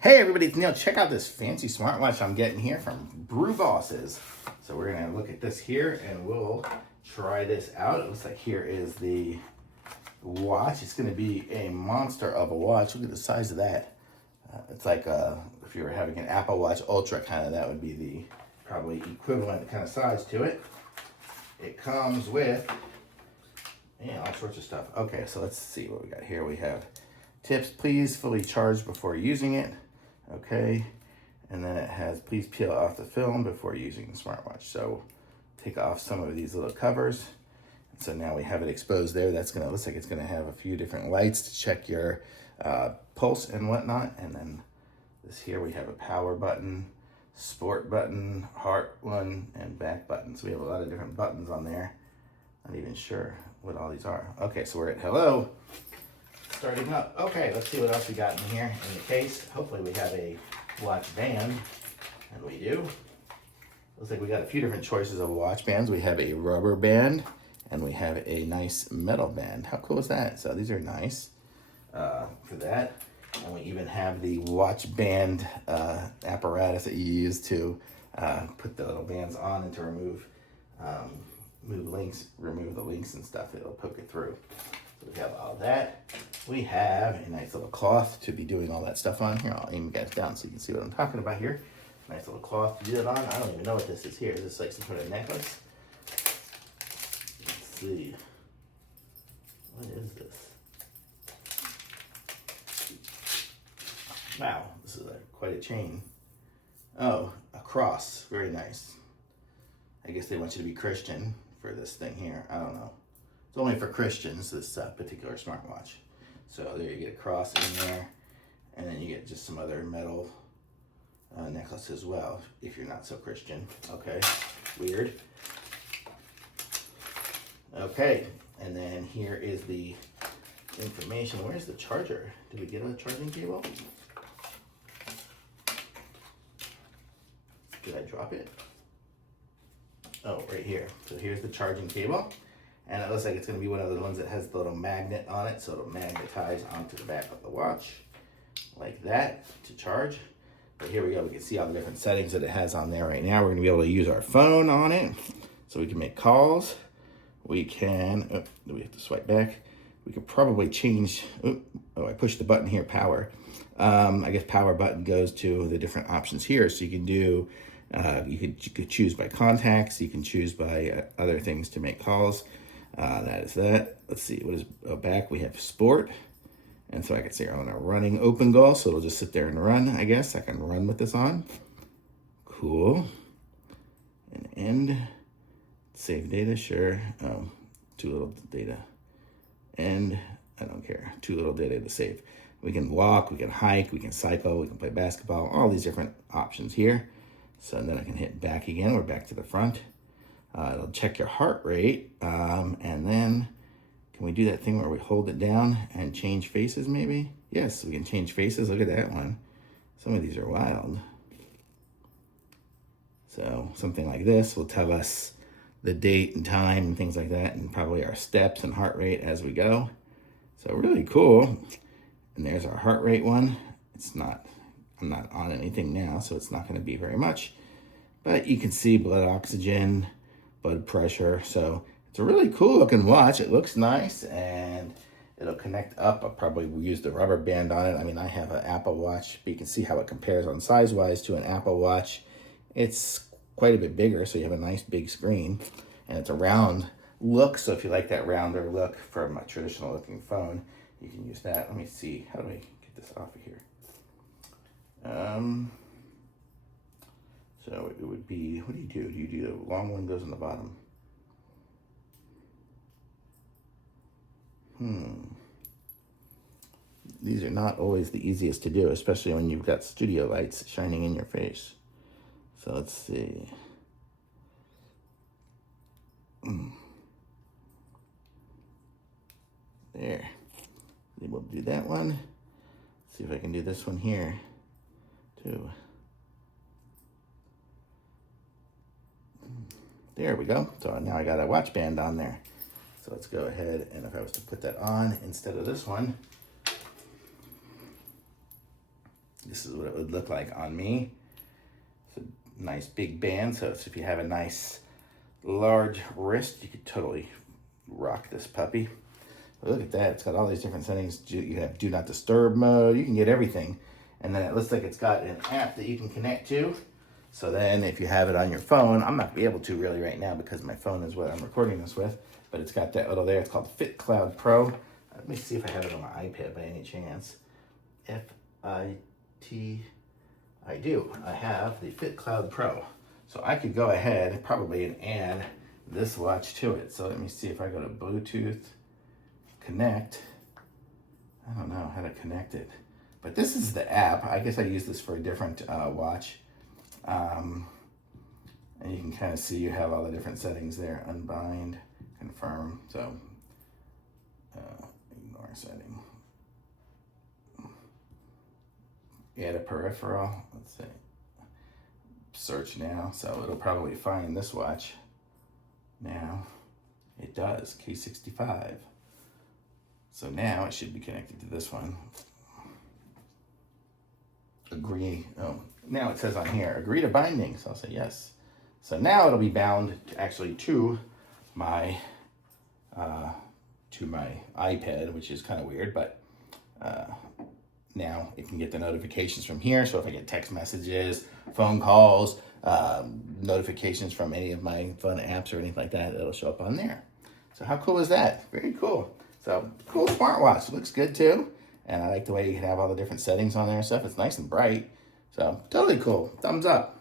Hey everybody, it's Neil. Check out this fancy smartwatch I'm getting here from BRUBOSES. So we're gonna look at this here and we'll try this out. It looks like here is the watch. It's gonna be a monster of a watch. Look at the size of that. It's like if you were having an Apple Watch Ultra kind of, that would be the probably equivalent kind of size to it. It comes with all sorts of stuff. Okay, so let's see what we got here. We have tips, please fully charge before using it. Okay, and then it has please peel off the film before using the smartwatch. So take off some of these little covers. And so now we have it exposed there. That's gonna, looks like it's gonna have a few different lights to check your pulse and whatnot. And then this here, we have a power button, sport button, heart one, and back button. So we have a lot of different buttons on there. Not even sure what all these are. Okay, so we're at hello. Starting up. Okay, let's see what else we got in here in the case. Hopefully we have a watch band, and we do. Looks like we got a few different choices of watch bands. We have a rubber band, and we have a nice metal band. How cool is that? So these are nice for that. And we even have the watch band apparatus that you use to put the little bands on and to remove the links and stuff. It'll poke it through. So we have all that. We have a nice little cloth to be doing all that stuff on here. I'll aim you guys down so you can see what I'm talking about here. Nice little cloth to do it on. I don't even know what this is here. Is this like some sort of necklace? Let's see. What is this? Wow, this is quite a chain. Oh, a cross. Very nice. I guess they want you to be Christian for this thing here. I don't know. It's only for Christians, this particular smartwatch. So there you get a cross in there, and then you get just some other metal necklace as well, if you're not so Christian. Okay, weird. Okay, and then here is the information. Where's the charger? Did we get a charging cable? Did I drop it? Oh, right here. So here's the charging cable. And it looks like it's going to be one of the ones that has the little magnet on it, so it'll magnetize onto the back of the watch, like that, to charge. But here we go, we can see all the different settings that it has on there right now. We're going to be able to use our phone on it, so we can make calls. We can, we have to swipe back. We could probably change, I pushed the button here, power. I guess power button goes to the different options here, so you can do, you could choose by contacts, you can choose by other things to make calls. That is that. Let's see, what is back? We have sport. And so I can say on a running open goal, so it'll just sit there and run, I guess. I can run with this on. Cool. And end. Save data, sure. Too little data. End. I don't care. Too little data to save. We can walk, we can hike, we can cycle, we can play basketball, all these different options here. So then I can hit back again. We're back to the front. It'll check your heart rate, and then can we do that thing where we hold it down and change faces maybe? Yes, we can change faces. Look at that one. Some of these are wild. So something like this will tell us the date and time and things like that, and probably our steps and heart rate as we go. So really cool. And there's our heart rate one. It's not, I'm not on anything now, so it's not going to be very much. But you can see blood oxygen, blood pressure. So it's a really cool looking watch. It looks nice and it'll connect up. I'll probably use the rubber band on it. I mean, I have an Apple Watch, but you can see how it compares on size wise to an Apple Watch. It's quite a bit bigger, so you have a nice big screen, and it's a round look. So if you like that rounder look from a traditional looking phone, you can use that. Let me see, how do I get this off of here? So it would be, what do you do? Do you do the long one goes on the bottom? These are not always the easiest to do, especially when you've got studio lights shining in your face. So let's see. There. We'll do that one. See if I can do this one here too. There we go. So now I got a watch band on there. So let's go ahead, and if I was to put that on instead of this one, This is what it would look like on me. It's a nice big band, so if you have a nice large wrist, you could totally rock this puppy. Look at that, it's got all these different settings. You have do not disturb mode, you can get everything. And then it looks like it's got an app that you can connect to. So then if you have it on your phone, I'm not gonna be able to really right now because my phone is what I'm recording this with, but it's got that little there, it's called Fit Cloud Pro. Let me see if I have it on my iPad by any chance. F-I-T, I do. I have the Fit Cloud Pro. So I could go ahead probably and add this watch to it. So let me see if I go to Bluetooth, connect. I don't know how to connect it, but this is the app. I guess I use this for a different watch. And you can kind of see you have all the different settings there. Unbind, confirm. So ignore setting. Add a peripheral. Let's see. Search now. So it'll probably find this watch. Now it does. K65. So now it should be connected to this one. Agree. Oh, now it says on here, agree to binding. So I'll say yes. So now it'll be bound actually to my iPad, which is kind of weird, but now it can get the notifications from here. So if I get text messages, phone calls, notifications from any of my phone apps or anything like that, it'll show up on there. So how cool is that? Very cool. So cool smartwatch. It looks good too. And I like the way you can have all the different settings on there and stuff. It's nice and bright. So totally cool. Thumbs up.